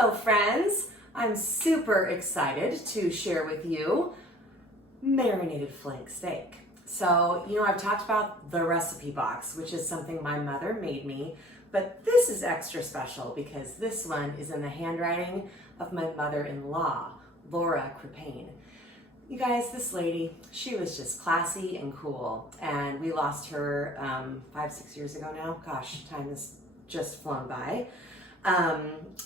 Hello friends, I'm super excited to share with you marinated flank steak. So, I've talked about the recipe box, which is something my mother made me, but this is extra special because this one is in the handwriting of my mother-in-law, Laura Crepane. You guys, this lady, she was just classy and cool, and we lost her 5-6 years ago now. Gosh, time has just flown by.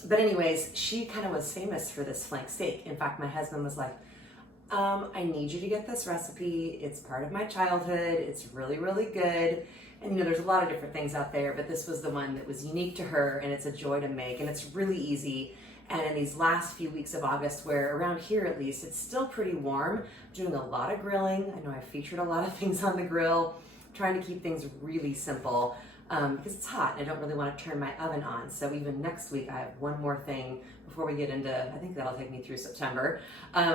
But anyways, she kind of was famous for this flank steak. In fact, my husband was like, I need you to get this recipe. It's part of my childhood. It's really, really good. And there's a lot of different things out there, but this was the one that was unique to her, and it's a joy to make, and it's really easy. And in these last few weeks of August, where around here at least, it's still pretty warm, I'm doing a lot of grilling. I know I featured a lot of things on the grill, trying to keep things really simple. Because it's hot and I don't really want to turn my oven on. So even next week I have one more thing before we get into, I think that'll take me through September,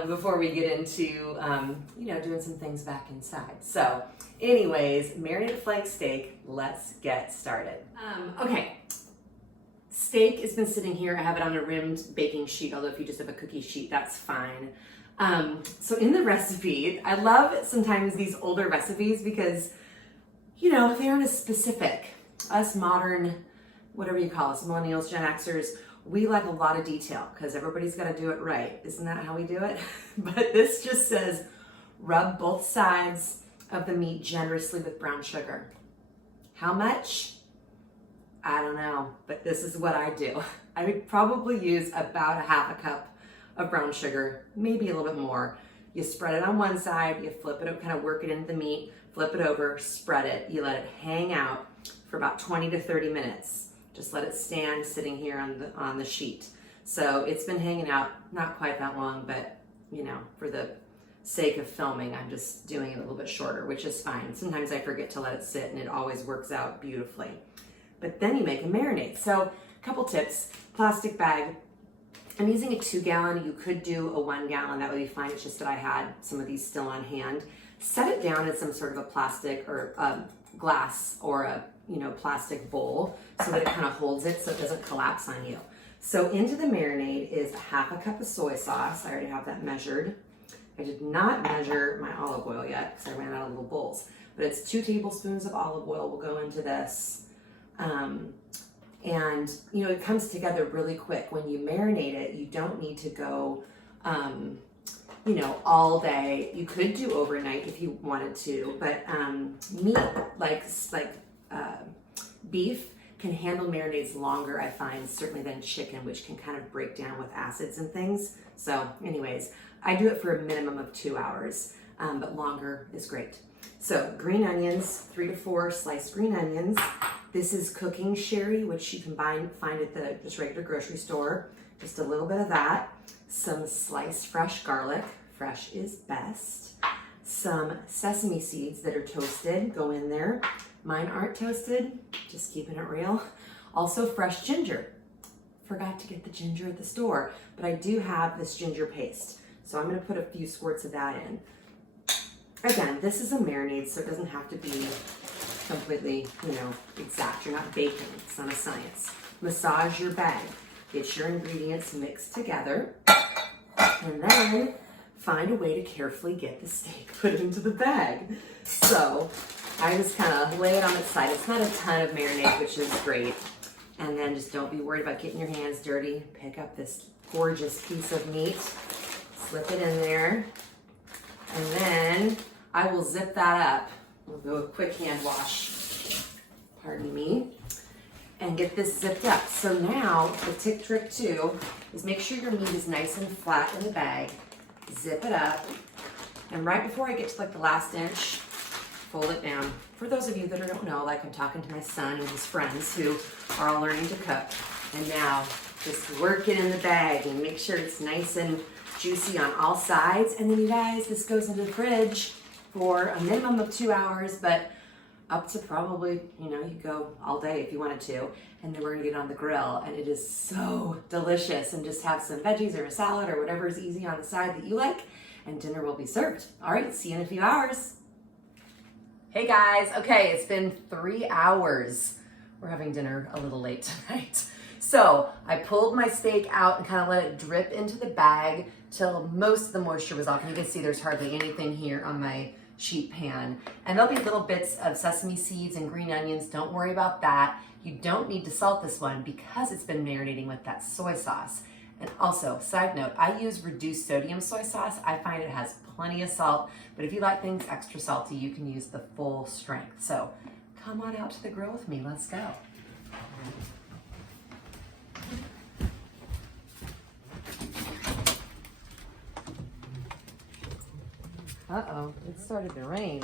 before we get into, doing some things back inside. So anyways, marinated flank steak, let's get started. Okay, steak has been sitting here. I have it on a rimmed baking sheet, although if you just have a cookie sheet, that's fine. So in the recipe, I love sometimes these older recipes because they aren't as specific. Us modern, whatever you call us, millennials, Gen Xers, we like a lot of detail because everybody's got to do it right. Isn't that how we do it? But this just says, rub both sides of the meat generously with brown sugar. How much? I don't know, but this is what I do. I would probably use about a half a cup of brown sugar, maybe a little bit more. You spread it on one side, you flip it, kind of work it into the meat, flip it over, spread it. You let it hang out for about 20 to 30 minutes. Just let it stand sitting here on the sheet. So it's been hanging out, not quite that long, but for the sake of filming, I'm just doing it a little bit shorter, which is fine. Sometimes I forget to let it sit and it always works out beautifully. But then you make a marinade. So a couple tips, plastic bag. I'm using a 2-gallon. You could do a 1-gallon, that would be fine. It's just that I had some of these still on hand. Set it down in some sort of a plastic or glass or a plastic bowl so that it kind of holds it so it doesn't collapse on you. So into the marinade is a half a cup of soy sauce. I already have that measured. I did not measure my olive oil yet because I ran out of little bowls, but it's 2 tablespoons of olive oil will go into this. And it comes together really quick. When you marinate it, you don't need to go all day. You could do overnight if you wanted to, but meat like beef can handle marinades longer, I find, certainly than chicken, which can kind of break down with acids and things. So anyways, I do it for a minimum of 2 hours, but longer is great. So green onions, 3 to 4 sliced green onions. This is cooking sherry, which you can find at the just regular grocery store. Just a little bit of that. Some sliced fresh garlic. Fresh is best. Some sesame seeds that are toasted go in there. Mine aren't toasted, just keeping it real. Also fresh ginger. Forgot to get the ginger at the store, but I do have this ginger paste. So I'm gonna put a few squirts of that in. Again, this is a marinade, so it doesn't have to be completely, exact. You're not baking, it's not a science. Massage your bag. Get your ingredients mixed together, and then find a way to carefully get the steak put into the bag. So I just kind of lay it on its side. It's not a ton of marinade, which is great. And then just don't be worried about getting your hands dirty. Pick up this gorgeous piece of meat, slip it in there, and then I will zip that up. We'll do a quick hand wash, pardon me, and get this zipped up. So now the trick too is make sure your meat is nice and flat in the bag. Zip it up, and right before I get to the last inch, fold it down. For those of you that don't know, I'm talking to my son and his friends who are all learning to cook, and now just work it in the bag and make sure it's nice and juicy on all sides. And then you guys, this goes into the fridge for a minimum of 2 hours, but up to probably, you could go all day if you wanted to. And then we're gonna get on the grill, and it is so delicious. And just have some veggies or a salad or whatever is easy on the side that you like, and dinner will be served. All right, see you in a few hours. Hey guys, okay, it's been 3 hours. We're having dinner a little late tonight. So I pulled my steak out and kind of let it drip into the bag till most of the moisture was off. And you can see there's hardly anything here on my sheet pan. And there'll be little bits of sesame seeds and green onions. Don't worry about that. You don't need to salt this one because it's been marinating with that soy sauce. And also, side note, I use reduced sodium soy sauce. I find it has plenty of salt, but if you like things extra salty, you can use the full strength. So come on out to the grill with me. Let's go. Uh-oh, it started to rain.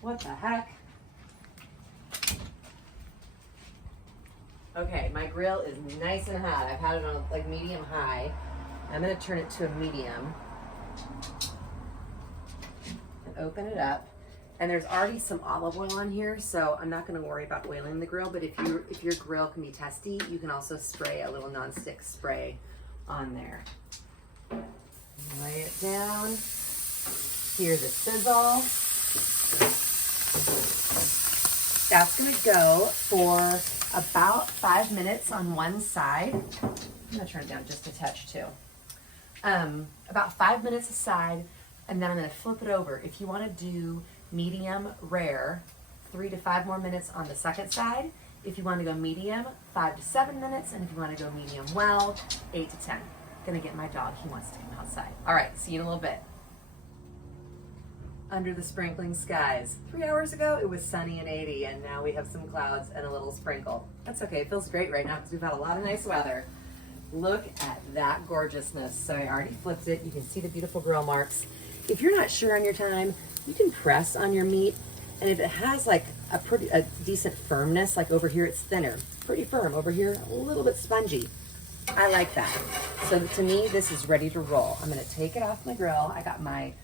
What the heck? Okay, my grill is nice and hot. I've had it on like medium high. I'm gonna turn it to a medium and open it up. And there's already some olive oil on here, so I'm not gonna worry about oiling the grill, but if your grill can be testy, you can also spray a little nonstick spray on there. Lay it down. Hear the sizzle. That's gonna go for about 5 minutes on one side. I'm gonna turn it down just a touch too. About 5 minutes aside, and then I'm gonna flip it over. If you wanna do medium rare, 3 to 5 more minutes on the second side. If you wanna go medium, 5 to 7 minutes, and if you wanna go medium well, 8 to 10. Gonna get my dog, he wants to come outside. All right, see you in a little bit. Under the sprinkling skies. 3 hours ago, it was sunny and 80, and now we have some clouds and a little sprinkle. That's okay, it feels great right now because we've had a lot of nice weather. Look at that gorgeousness. So I already flipped it. You can see the beautiful grill marks. If you're not sure on your time, you can press on your meat, and if it has like a decent firmness, like over here it's thinner, pretty firm, over here a little bit spongy. I like that. So to me, this is ready to roll. I'm gonna take it off my grill. I got my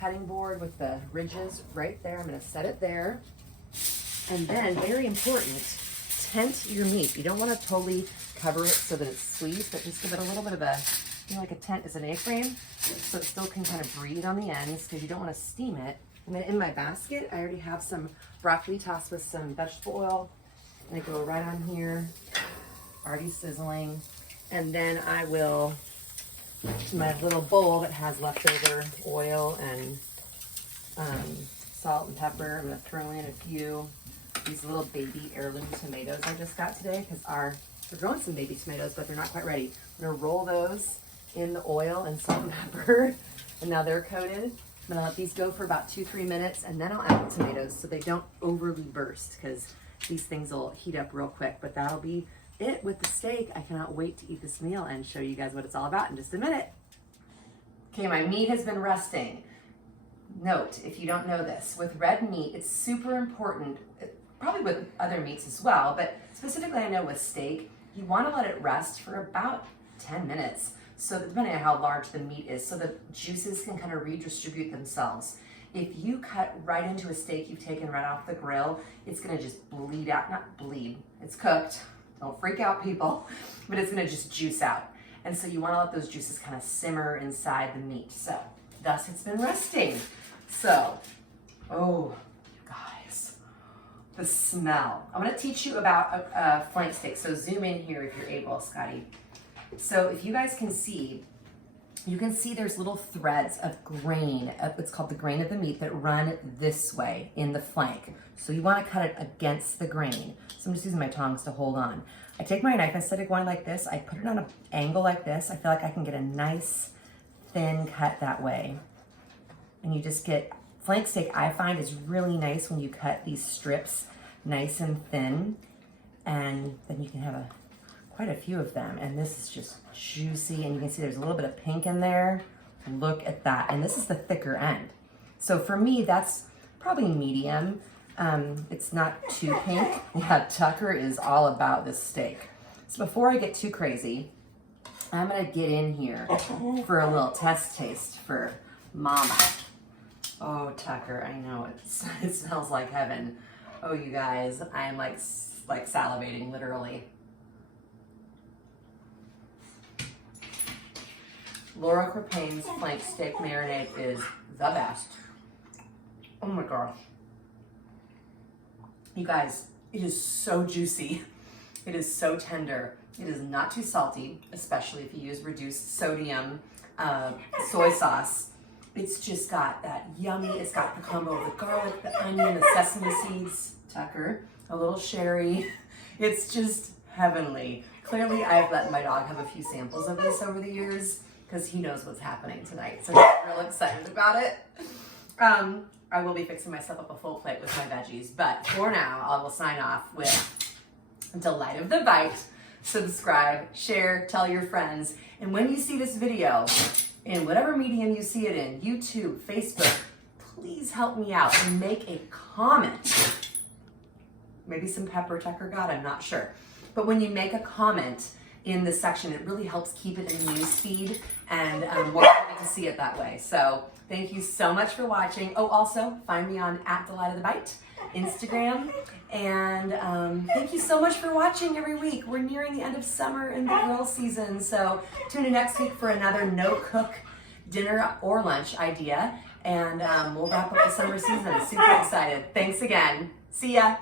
cutting board with the ridges right there. I'm gonna set it there. And then, very important, tent your meat. You don't wanna totally cover it so that it's squeezed, but just give it a little bit of a, you know, like a tent is an A-frame, so it still can kind of breathe on the ends because you don't wanna steam it. And then in my basket, I already have some broccoli tossed with some vegetable oil. And I go right on here, already sizzling. And then I will, my little bowl that has leftover oil and salt and pepper. I'm gonna throw in a few these little baby heirloom tomatoes I just got today because we're growing some baby tomatoes, but they're not quite ready. I'm gonna roll those in the oil and salt and pepper, and now they're coated. I'm gonna let these go for about 2-3 minutes, and then I'll add the tomatoes so they don't overly burst because these things will heat up real quick. But that'll be it with the steak. I cannot wait to eat this meal and show you guys what it's all about in just a minute. Okay, my meat has been resting. Note, if you don't know this, with red meat, it's super important, probably with other meats as well, but specifically I know with steak, you want to let it rest for about 10 minutes. So that depending on how large the meat is, so the juices can kind of redistribute themselves. If you cut right into a steak you've taken right off the grill, it's gonna just bleed out, not bleed, it's cooked. Don't freak out, people, but it's gonna just juice out. And so you wanna let those juices kind of simmer inside the meat. So, thus it's been resting. So, oh, you guys, the smell. I'm gonna teach you about a flank steak. So zoom in here if you're able, Scotty. So if you guys can see, you can see there's little threads of grain, it's called the grain of the meat, that run this way in the flank. So you want to cut it against the grain. So I'm just using my tongs to hold on. I take my knife, instead of going like this, I put it on an angle like this. I feel like I can get a nice thin cut that way. And you just get, flank steak I find is really nice when you cut these strips nice and thin. And then you can have quite a few of them, and this is just juicy, and you can see there's a little bit of pink in there. Look at that, and this is the thicker end. So for me, that's probably medium. It's not too pink. Yeah, Tucker is all about this steak. So before I get too crazy, I'm gonna get in here for a little test taste for Mama. Oh, Tucker, I know it smells like heaven. Oh, you guys, I am like salivating, literally. Laura Crepaine's flank steak marinade is the best. Oh my gosh. You guys, it is so juicy. It is so tender. It is not too salty, especially if you use reduced sodium soy sauce. It's just got that yummy, it's got the combo of the garlic, the onion, the sesame seeds, Tucker, a little sherry. It's just heavenly. Clearly, I've let my dog have a few samples of this over the years because he knows what's happening tonight. So he's real excited about it. I will be fixing myself up a full plate with my veggies, but for now, I will sign off with delight of the bite. Subscribe, share, tell your friends. And when you see this video, in whatever medium you see it in, YouTube, Facebook, please help me out and make a comment. Maybe some pepper Tucker got, I'm not sure. But when you make a comment in the section, it really helps keep it in news feed and more people to see it that way. So thank you so much for watching. Oh, also find me on @DelightOfTheBite, Instagram. And thank you so much for watching every week. We're nearing the end of summer and the grill season. So tune in next week for another no-cook dinner or lunch idea. And we'll wrap up the summer season. Super excited. Thanks again. See ya.